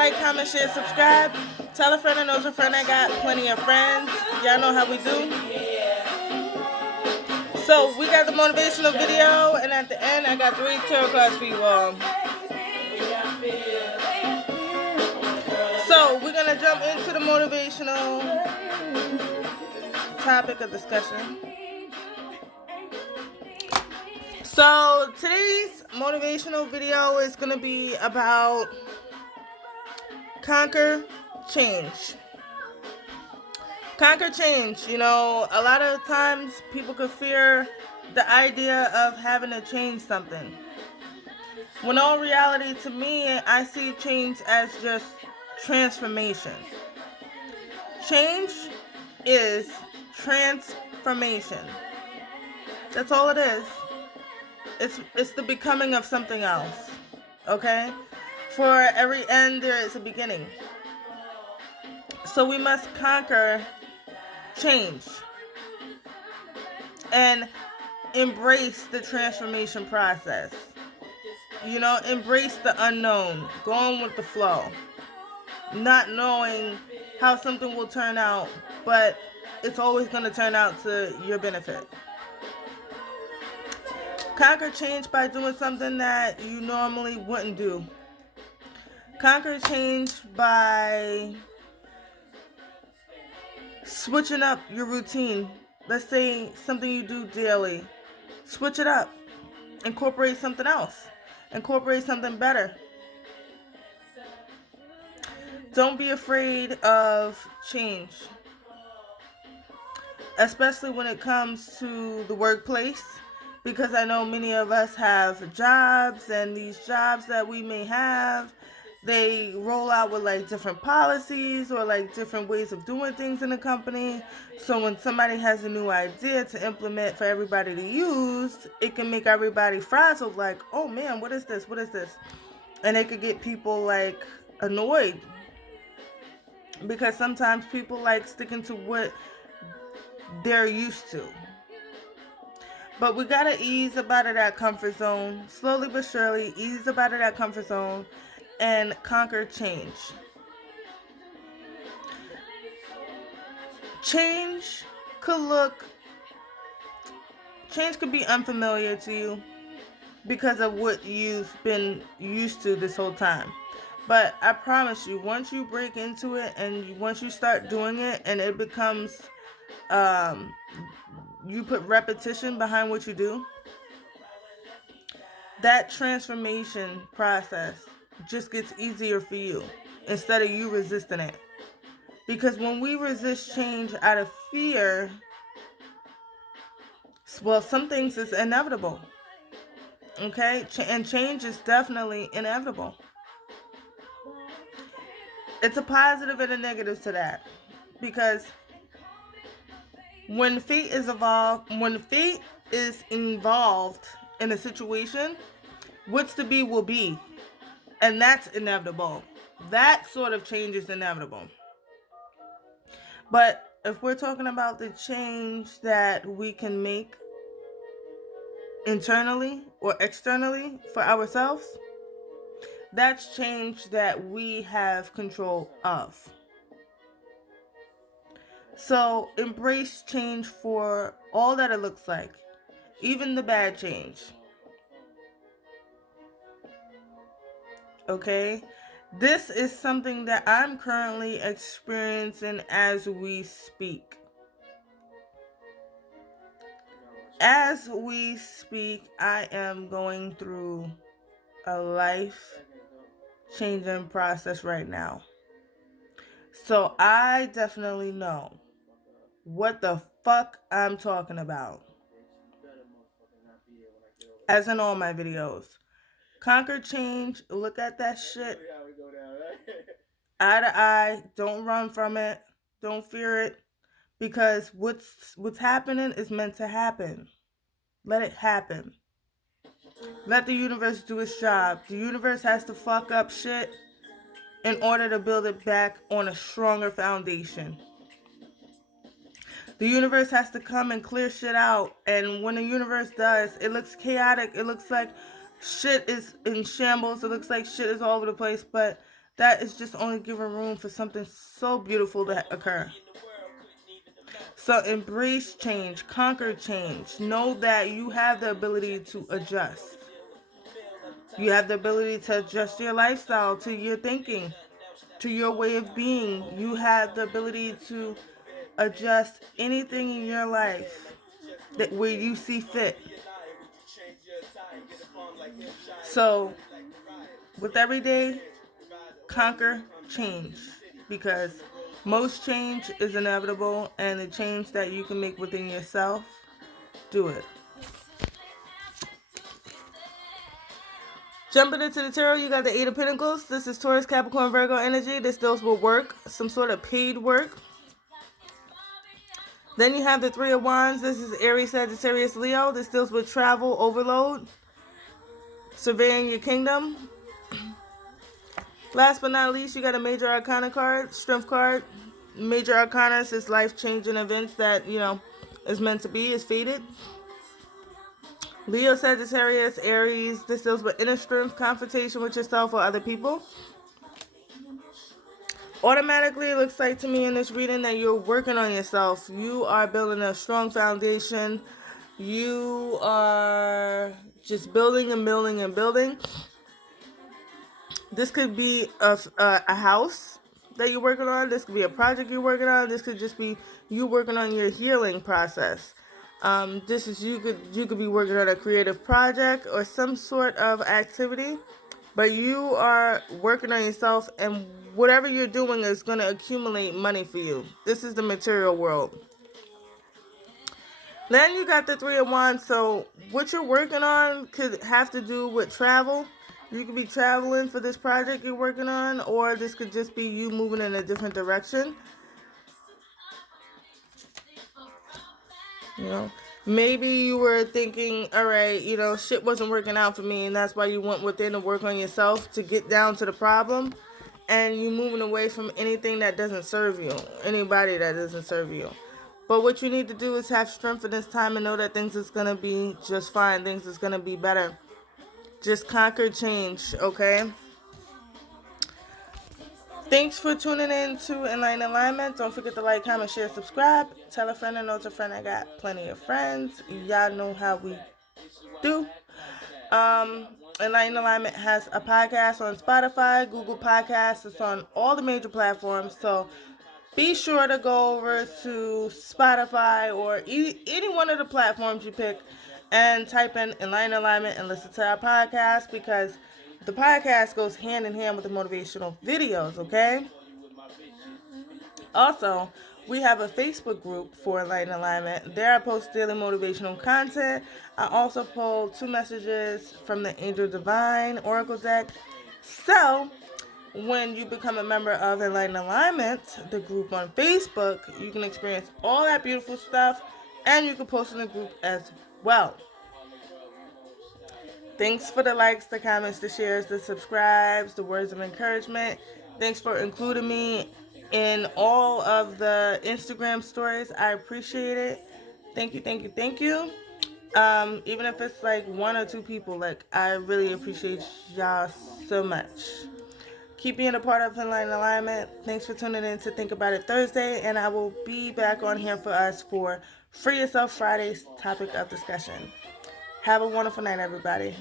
like, comment, share, subscribe. Tell a friend that knows a friend. I got plenty of friends. Y'all know how we do. So we got the motivational video, and at the end, I got 3 tarot cards for you all. So we're gonna jump into the motivational topic of discussion. So today's motivational video is gonna be about conquer change. Conquer change. You know, a lot of times people could fear the idea of having to change something. When all reality, to me, I see change as just transformation. Change is transformation. That's all it is. It's the becoming of something else. Okay? For every end, there is a beginning. So we must conquer change and embrace the transformation process. You know, embrace the unknown, going with the flow, not knowing how something will turn out, but it's always going to turn out to your benefit. Conquer change by doing something that you normally wouldn't do. Conquer change by switching up your routine. Let's say something you do daily. Switch it up. Incorporate something else. Incorporate something better. Don't be afraid of change, especially when it comes to the workplace, because I know many of us have jobs, and these jobs that we may have, they roll out with like different policies or like different ways of doing things in the company. So when somebody has a new idea to implement for everybody to use, it can make everybody frazzled, like, oh man, what is this? What is this? And it could get people like annoyed, because sometimes people like sticking to what they're used to. But we gotta ease up out of that comfort zone, slowly but surely, ease up out of that comfort zone and conquer change. Change could be unfamiliar to you because of what you've been used to this whole time. But I promise you, once you break into it and once you start doing it and it becomes, you put repetition behind what you do, that transformation process just gets easier for you instead of you resisting it. Because when we resist change out of fear, well, some things is inevitable. Okay? And change is definitely inevitable. It's a positive and a negative to that. Because when fate is involved in a situation, what's to be will be. And that's inevitable. That sort of change is inevitable. But if we're talking about the change that we can make internally or externally for ourselves, that's change that we have control of. So embrace change for all that it looks like, even the bad change. Okay? This is something that I'm currently experiencing as we speak. As we speak, I am going through a life-changing process right now. So I definitely know what the fuck I'm talking about. As in all my videos. Conquer change. Look at that shit eye to eye. Don't run from it. Don't fear it. Because what's happening is meant to happen. Let it happen. Let the universe do its job. The universe has to fuck up shit in order to build it back on a stronger foundation. The universe has to come and clear shit out. And when the universe does, it looks chaotic. It looks like shit is in shambles. It looks like shit is all over the place. But that is just only giving room for something so beautiful to occur. So embrace change, conquer change. Know that you have the ability to adjust. You have the ability to adjust your lifestyle to your thinking, to your way of being. You have the ability to adjust anything in your life that where you see fit. So, with every day, conquer change, because most change is inevitable, and the change that you can make within yourself, do it. Jumping into the tarot, you got the Eight of Pentacles. This is Taurus, Capricorn, Virgo energy. This deals with work, some sort of paid work. Then you have the Three of Wands. This is Aries, Sagittarius, Leo. This deals with travel, overload, surveying your kingdom. Last but not least, you got a Major Arcana card, Strength card. Major Arcana is life-changing events that, is meant to be, is fated. Leo, Sagittarius, Aries. This deals with inner strength, confrontation with yourself or other people. Automatically, it looks like to me in this reading that you're working on yourself. You are building a strong foundation. You are just building and building and building. This could be a house that you're working on. This could be a project you're working on. This could just be you working on your healing process. This is you could be working on a creative project or some sort of activity, but you are working on yourself, and whatever you're doing is going to accumulate money for you. This is the material world. Then you got the Three of Wands. So what you're working on could have to do with travel. You could be traveling for this project you're working on, or this could just be you moving in a different direction. Maybe you were thinking, all right, shit wasn't working out for me, and that's why you went within to work on yourself to get down to the problem, and you moving away from anything that doesn't serve you, anybody that doesn't serve you. But what you need to do is have strength in this time and know that things is going to be just fine. Things is going to be better. Just conquer change, okay? Thanks for tuning in to Enlighten Alignment. Don't forget to like, comment, share, subscribe. Tell a friend and know a friend. I got plenty of friends. Y'all know how we do. Enlighten Alignment has a podcast on Spotify, Google Podcasts. It's on all the major platforms. So be sure to go over to Spotify or any one of the platforms you pick and type in Enlighten Alignment and listen to our podcast, because the podcast goes hand in hand with the motivational videos, okay? Also, we have a Facebook group for Enlighten Alignment. There I post daily motivational content. I also pull 2 messages from the Angel Divine Oracle deck. So, when you become a member of Enlighten Alignment, the group on Facebook, you can experience all that beautiful stuff, and you can post in the group as well. Thanks for the likes, the comments, the shares, the subscribes, the words of encouragement. Thanks for including me in all of the Instagram stories. I appreciate it. Thank you, thank you, thank you. Even if it's like 1 or 2 people, I really appreciate y'all so much. Keep being a part of Enlighten Alignment. Thanks for tuning in to Think About It Thursday, and I will be back on here for us for Free Yourself Friday's topic of discussion. Have a wonderful night, everybody.